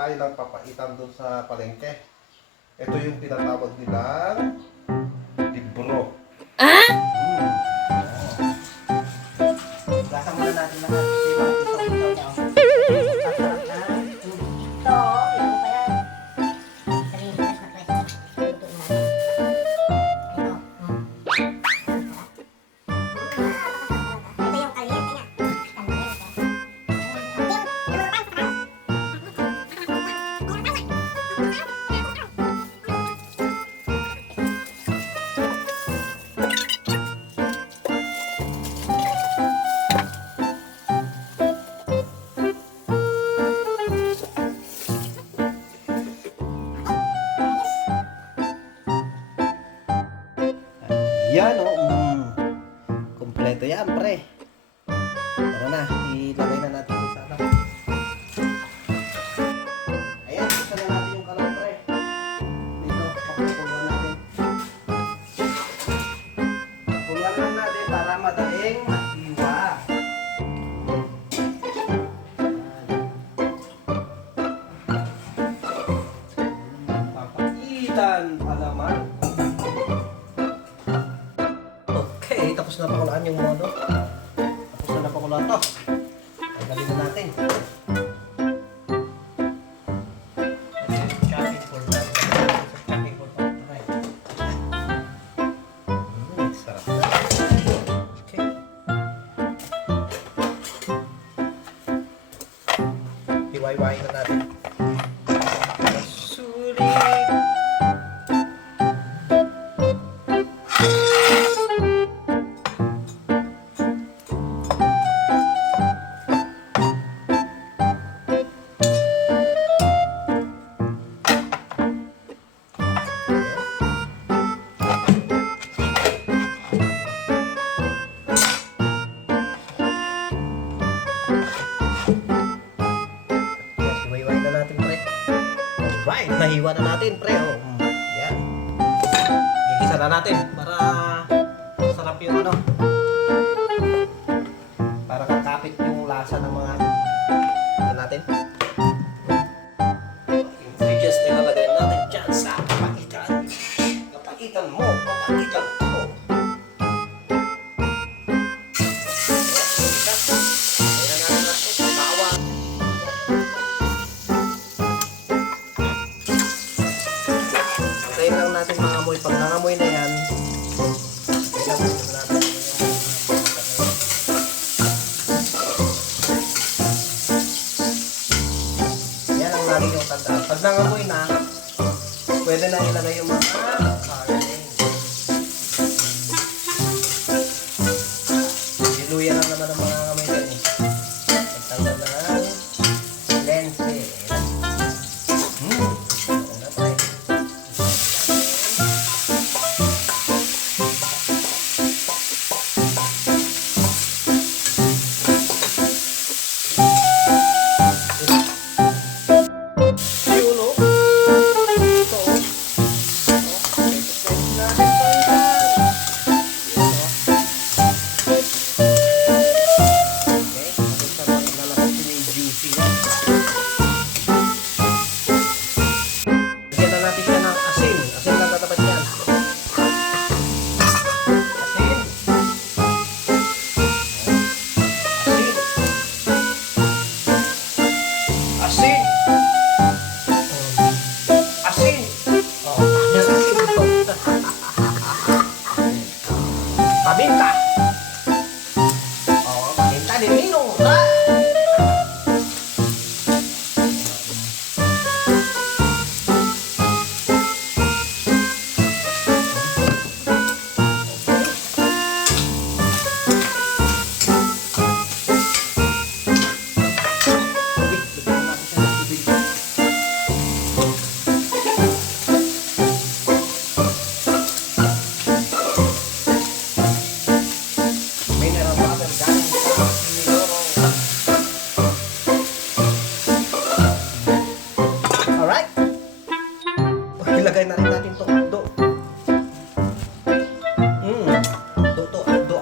tayo ng papaitan doon sa palengke. Ito yung tinatawag nilang libro. Lasa muna natin lahat. Sasarap na. Ito, yung pa yan. Sabihin ko na press. Lutuin natin. Ito. Ito yung kaliente niya. Yan o. Kompleto yan, pre. Tara na, ilagay na natin yung sana. Ayan, gusto na natin yung kalong, pre. Dito, pakuluan natin. Pakuluan lang natin para madaling mahiwa. Papaitan palaman. Okay, tapos na pakulaan yung mono. Tapos na pakulaan to. Tanggalin na natin. Chopping board. Chopping board. Okay. Sarap na. Okay. Hiwa-hiwain na natin. Sulit. Hiwa-hiwain na natin, pre. Alright, nahiwa na natin, pre. Oh. Yan. Gigisa na natin para masarap yung ano. Para kakapit yung lasa ng mga ano natin. Ingredients na ilalagay natin dyan sa papaitan. Papaitan mo, papaitan mo. Antayin lang natin mangamoy. Pag nangamoy na yan, kailangan natin yan ang lagi yung tandaan. Pag nangamoy na, pwede na ilagay yung mga garlic. Diluyan lang naman ang mga ngamoy yan eh. Nagtanggal ng lense. Paminta. Oh, paminta din minong. Mineral water galing sa Mindoro. Alright. Ilagay na rin natin itong akdo. Akdo.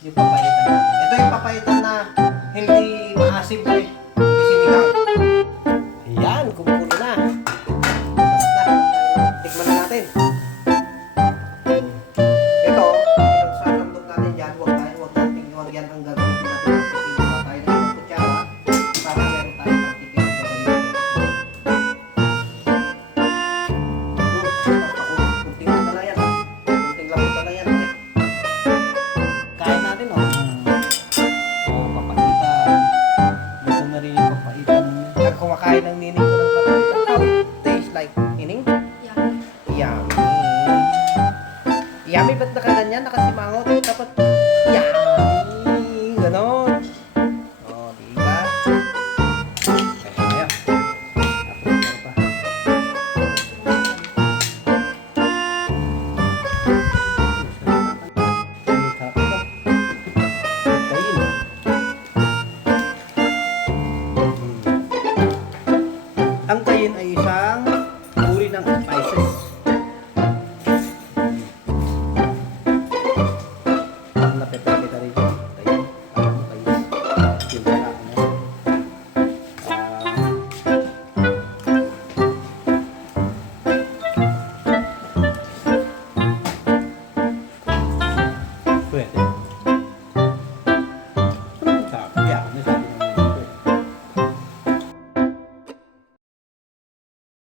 Yung papaitan natin. Ito yung papaitan na hindi maasim pre. Hindi sinigang. Ayan, kumukulo na. Sarap na. Tikman na natin. Ito, pinagsasandok natin dyan. Huwag yan ang gagawin natin.